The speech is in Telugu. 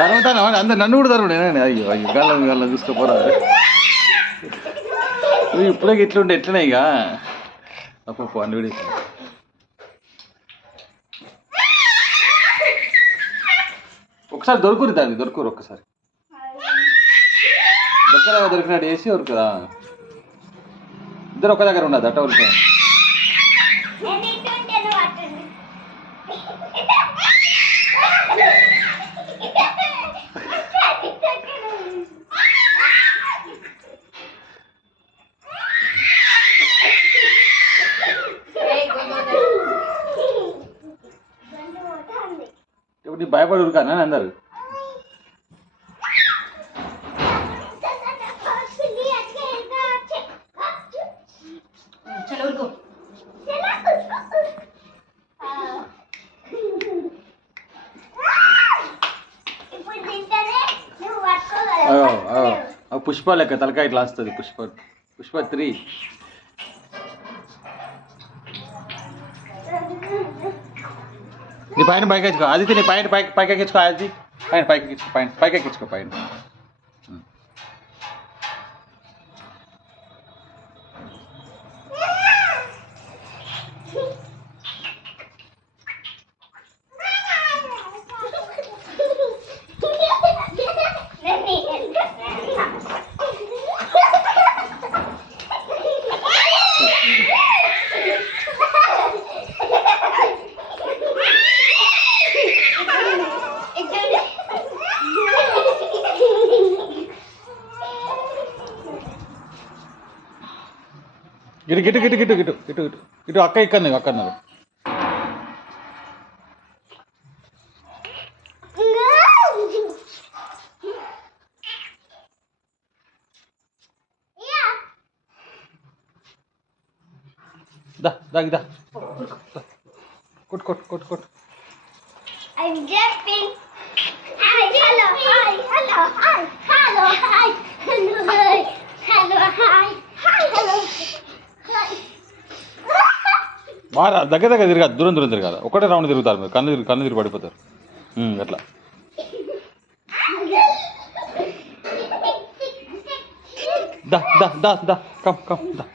తరుగుతాను అందరు నన్ను కూడా తరుగుడు అయ్యో అయ్యో గల్ల గల్ల చూసుకోపోరా ఇప్పుడే ఇట్లుంటే ఎట్లనే ఇక అప్పు అన్ని కూడా ఒకసారి దొరుకురు దాన్ని దొరుకురు ఒక్కసారి దొరికినట్టు వేసి దొరుకురా ఇద్దరు ఒక్క దగ్గర ఉండదు అట్ట ఉరికి ఇప్పుడు నీ భయపడి ఉరికానా అందరు పుష్ప లెక్క తలకాయ ఇట్లా వస్తుంది పుష్ప 3 నీ పైన పైకి ఎక్కించుకో అది నీ పైన పైకి ఎక్కించుకో అది పైన పైకి ఎక్కించుకో పైన గిటు గిటు గిటు గిటు గిటు ఇటు ఇటు ఇటు అక్క అక్కన్నారు దా దాగి దా కొట్టు కొట్టు కొట్టు కొట్టు I'm jumping. Hi, hello, hi, hello, hi, hello, hi, hello, hi, hello, hi, hi, hello, hi. బాగా దగ్గర తిరగాదు దూరం తిరగాలి ఒకటే రౌండ్ తిరుగుతారు మీరు కన్ను తిరిగి పడిపోతారు అట్లా దా దా దా దా కమ్ కమ్ దా